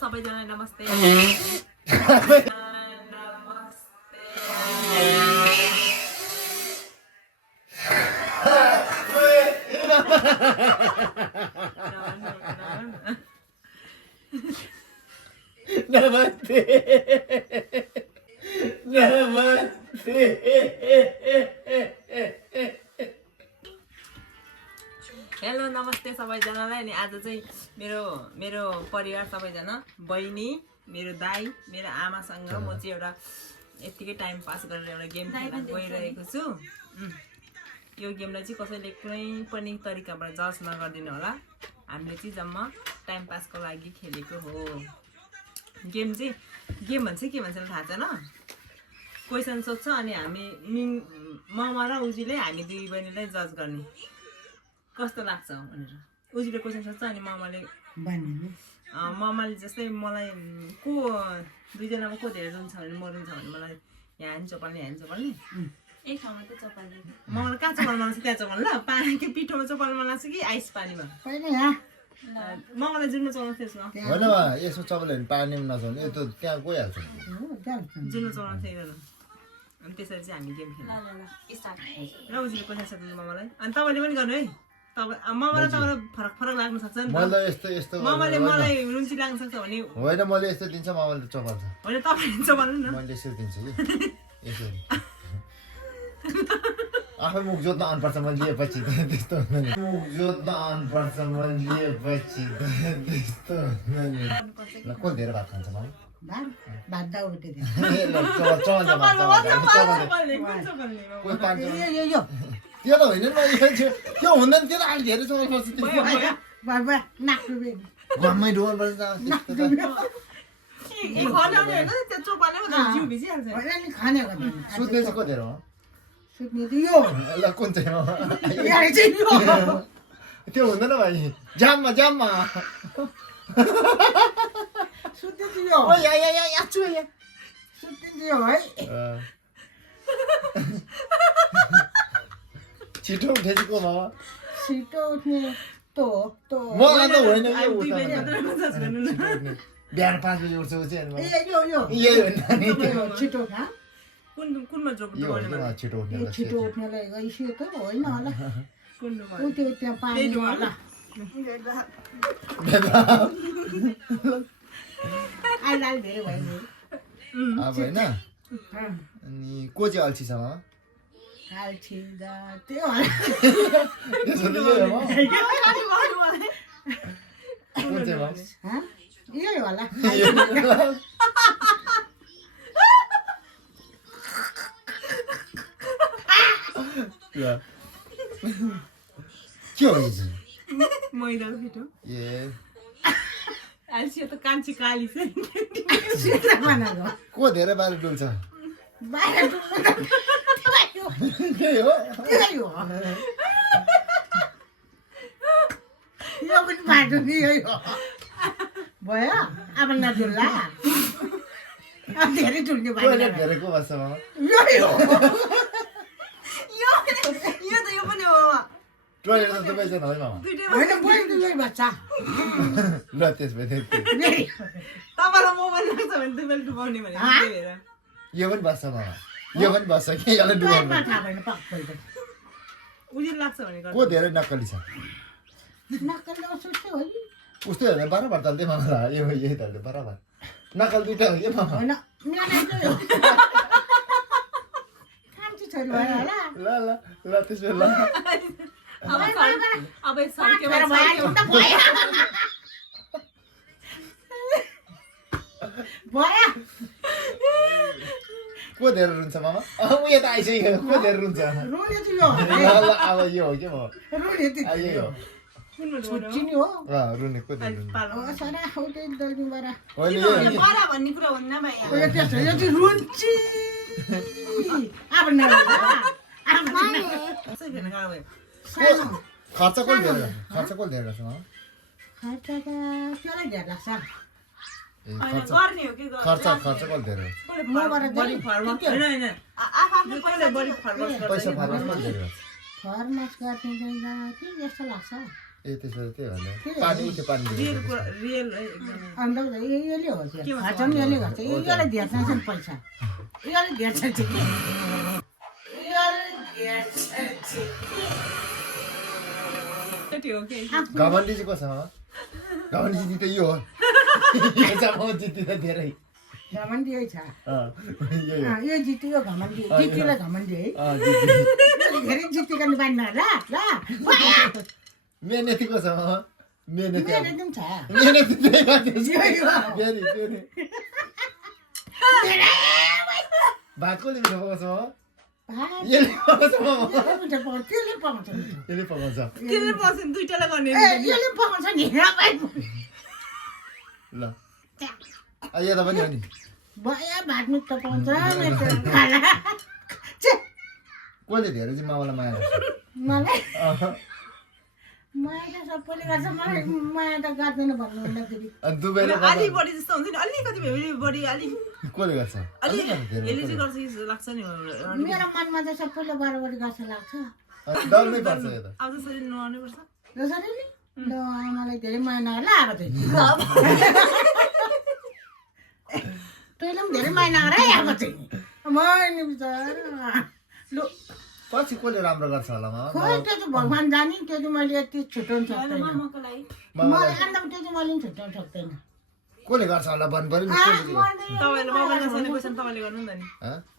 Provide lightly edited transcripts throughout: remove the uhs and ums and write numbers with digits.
सबैजना नमस्ते नमस्ते नमस्ते हेलो नमस्ते सबैजनालाई अनि आज चाहिँ मेरो परिवार सबैजना बहिनी मेरो दाइ मेरो आमासँग म चाहिँ एउटा यतिकै टाइम पास गरेर एउटा गेम खेल्न गइरहेको छु यो गेमलाई चाहिँ कसैले कुनै पनि तरिकाबाट जज नगरिदिनु होला हामीले चाहिँ जम्मा टाइम पासको लागि खेलेको हो गेम भन्छ के भन्छ थाहा छैन क्वेसन सोध्छ अनि हामी ममा र उजीले हामी दुई बहिनीलाई जज गर्ने कस्तो लाग्छ भनेर उजीले क्वेसन सोध्छ अनि ममाले जस्तै मलाई को दुईजनामा को धेरै रुन्छ भने म रुन्छ भने मलाई यहाँ हानी चपाल्ने एक ठाउँमा त चपाल्ने मलाई कहाँ चपाल्नु मन लाग्छ त्यहाँ चपाल्नु ल पानीको पिठोमा चपाल्नु मन लाग्छ कि आइस पानीमा मलाई जुनमा चलाउँछ त्यसमा होइन यसो चपाल्यो भने पानीमा नचलाउनु यो त त्यहाँ गइहाल्छ जुनमा चलाउँछ अनि त्यसरी चाहिँ हामी गेम खेल्छौँ र उजीले क्वेसन सोध्नु ममालाई अनि तपाईँले पनि गर्नु है ममालाई तपाईँलाई फरक लाग्न सक्छ नि मलाई यस्तो ममाले मलाई रुचि लाग्न सक्छ भने होइन मैले यस्तो दिन्छ ममाले चपाल्छ होइन तपाईँले चपाल्नु न मैले यसरी दिन्छु कि यसरी आफै मुख जोत्न आउनुपर्छ मैले लिएपछि त्यस्तो हुँदैन मुख जोत्न आउनुपर्छ मैले लिएपछि त्यस्तो हुँदैन ल को धेरै भात खान्छ मलाई त्यो त होइन त्यो हुँदैन त्यो त अलि धेरै चलाउनुपर्छ घरमै डुबाउनुपर्छ सुत्ने चाहिँ को धेरै हो ल कुन चाहिँ हो त्यो हुँदैन भाइ जाममा छिटो उठेपछि को मामा छिटो उठ्ने मलाई त होइन बिहान 5 बजी उठ्छ चाहिँ छिटो कुनमा छिटो उठ्नेलाई गइसक्यो त होइन होला त्यो त्यहाँ पानी होला अहिले धेरै भयो अब होइन अनि को चाहिँ अल्छी छ मामा अल्छी त्यसो यही होला के हो यो मैदाको पिठो ए आल्सी त कान्छी काली छ को धेरै बाहिर डुल्छ त्यही हो यो पनि बाटो नि यही हो भयो अब नडुल्ला अब धेरै डुल्ने भयो धेरै को बस्छ मामा यही हो यो पनि हो टोइलेट त दुवैजना है मामा होइन बहिनी यही बच्चा ल त्यस भए तपाईँलाई मोबाइल लाग्छ भने दुबैले डुबाउने भने यो पनि बस्छ मामा यो पनि बस्छ कि यसलाई डुबाउनु उजिर लाग्छ भने को धेरै नक्कली छ उस्तै हेर्दा बराबर चल्दै मामालाई यही चल्दै बराबर नक्कल दुइटा हो कि मामा ल त्यसो ल अब को धेरै रुन्छ मामा उयो त आइसक्यो को धेरै रुन्छ ल अब यो हो कि म यही हो छुट्टिने हो रुने को धेरै रुन्छ भन्ने कुरा हुन्न भाइ रुन्ची अब खर्च कति धेरै खर्च कति धेरै लाग्छ मामा खर्च कति धेरै पैसा फर्मस कति धेरै फर्मस गर्ने के जस्तो लाग्छ ए त्यसो भए त्यही भन्दा पानी उठ्यो पानी रियल रियल एकदमै अन्त यसले हो त्यो खर्च पनि यसले गर्छ यसले धेर छ पैसा यसले धेर छ त्यो हो के घमण्डी चाहिँ कसो हो घमण्डी जित्ती त यो हो यो चाहिँ म जित्ती त धेरै घमण्डी छ यही हो यो जित्यो घमण्डी जित्तीलाई घमण्डी है धेरै जित्तीका बानी ल मेहनती कसो हो मेहनती मेरो पनि छ मेहनती त्यही गर्दैछ फेरि फेरि भात कसले मिठो पकाउँछ हो यसले पकाउँछ त्यसले पकाउँछ यसले पकाउँछ त्यसले पर्सेन्ट दुईटालाई गर्ने यसले पकाउँछ नि ल यता पनि हो नि भयो भात मिठो पकाउँछ खाना कसले धेरै चाहिँ मामालाई माया गर्छ मलाई माया त सबैले गर्छ मलाई माया त गर्दैन भन्नु भन्दाखेरि अनि दुबईले अलिक बढी जस्तो हुन्छ नि अलिकति भए पनि बढी अलिक कसले गर्छ अलि यसले चाहिँ गर्छ जस्तो लाग्छ नि मेरो मनमा चाहिँ सबैले बराबरी गर्छ लाग्छ डरमै पर्छ यो त अब त्यसरी नुहाउनै पर्छ जसरी नि ल मलाई धेरै माया नगर्ला अब चाहिँ तैँले पनि धेरै माया नगर है अब चाहिँ मैले बिचारा लु पछि कसले राम्रो गर्छ होला खोइ त्यो चाहिँ भगवान् जाने त्यो चाहिँ मैले यति छुट्याउनु सक्दैन मको लागि मलाई अन्त त्यो चाहिँ मैले पनि छुट्याउनु सक्दैन कसले गर्छ होला भन्नु पर्यो नि तपाईँले मामालाई सोध्ने क्वेसन तपाईँले गर्नु नि त नि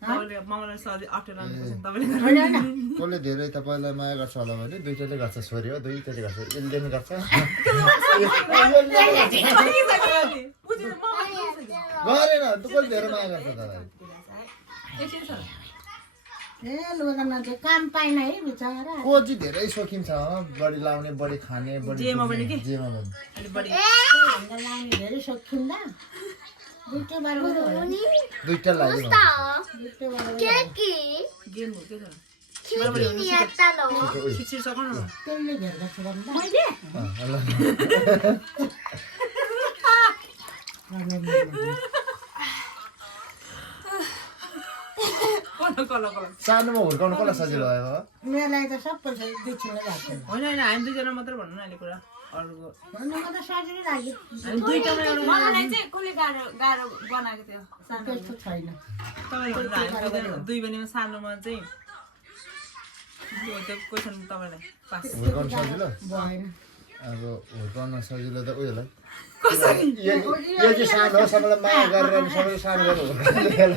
तपाईँले मामालाई सोधे अप्ठ्यारो लाग्ने क्वेसन तपाईँले गर्नु होइन कसले धेरै तपाईँलाई माया गर्छ होला भने दुईटाले गर्छ छोरी हो दुईटाले गर्छ यसले नि गर्छ गरेन तँ कसले धेरै माया गर्छ तपाईँलाई ए लुगा चाहिँ काम पाइन है बिचरा को चाहिँ धेरै सोखिन छ बढी लाउने बढी खाने बढी जेमा पनि के? जेमा पनि अलिक बढी भन्दा लाउने धेरै सोखिन्दा दुइटै बराबर होला नि दुईटा लाग्यो दुइटै बराबर गेम हो के छ छिटो छिटछिट सघाउनु न त्यसले घेर गर्छ भन्दा कल सानोमा हुर्काउनु कसलाई सजिलो भयो मेरो लागि त सबै दुई छिल्लो लाग्छ होइन होइन हामी दुईजना मात्र भन्नु न अहिले कुरा अरूको भन्नु म त सजिलो लाग्यो हामी दुईटामा एउटा मलाई चाहिँ कसले गाह्रो गाह्रो बनाएको थियो त्यस्तो छैन तपाईँले भन्नु हामी दुईजना दुई बहिनीमा सानोमा चाहिँ त्यो क्वेसन तपाईँलाई पास हुर्काउनु सजिलो भएन अब हुर्काउन सजिलो त उयोलाई कसरी यो चाहिँ सानो हो सबैलाई माया गरेर अनि सबैले सानो गरेर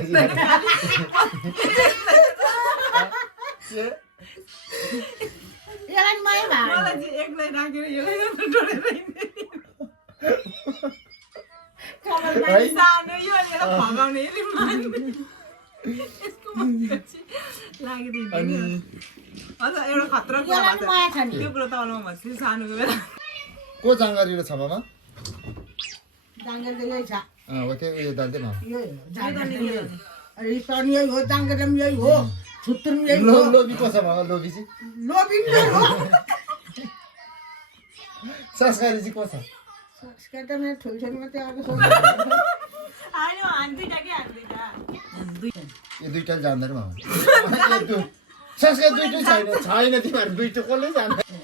यसलाई माया भयो मलाई चाहिँ एक्लै राखेर यसलाई डोरेर सानो यो फगाउने यसले मान्ने यसको मतलब चाहिँ लागिदिन्छ अनि अन्त एउटा खतरा कुरा यसलाई भएको माया छ नि त्यो कुरा तपाईँलाई म भन्छु सानोको बेला को जाँगरिलो छ मामा जाँगर त यही छ हो त्यो उयो दाल्दै मामा यही हो जाँगर त यही रिटर्न यही हो जाँगर पनि यही हो छुट्टुम यही हो लोभी को छ मामा लोभी चाहिँ लोभी पनि यही हो संस्कारी चाहिँ को छ संस्कार त मेरो ठुल्छोरी मात्रै आएको छ होइन हामी दुइटा के हामी दुइटा यो दुईटा जान्दैन मामा संस्कार दुईटै छैन छैन तिमीहरू दुईटा कसले जान्दैन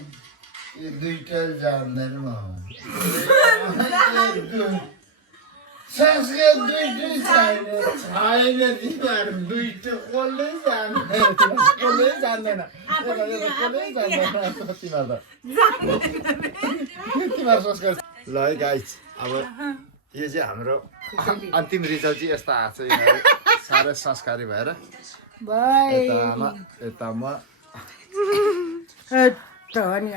यो दुईटा जान्दैन मामा संस्कार दुईटै छैन छैन तिमीहरू दुईटा कसले जान्दैन कसले जान्दैन कसले जान्दैन तिमीहरू तिमीहरू संस्कार ल है गाइस अब यो चाहिँ हाम्रो अन्तिम रिजल्ट चाहिँ यस्तो आएको छ यिनीहरू साह्रै संस्कारी भएर यता आमा यता म त हो नि